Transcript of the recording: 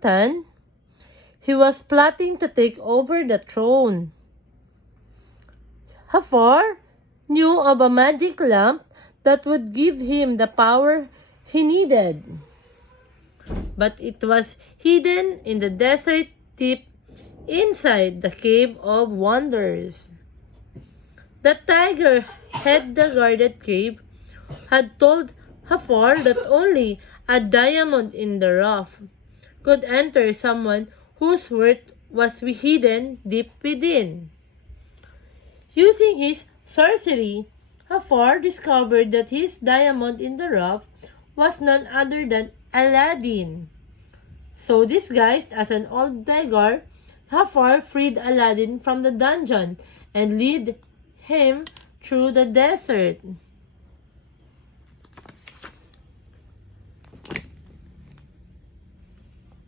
Sultan, he was plotting to take over the throne. Jafar knew of a magic lamp that would give him the power he needed. But it was hidden in the desert tip inside the Cave of Wonders. The tiger head the guarded cave had told Jafar that only a diamond in the rough could enter someone whose worth was hidden deep within. Using his sorcery, Jafar discovered that his diamond in the rough was none other than Aladdin. So disguised as an old beggar, Jafar freed Aladdin from the dungeon and led him through the desert.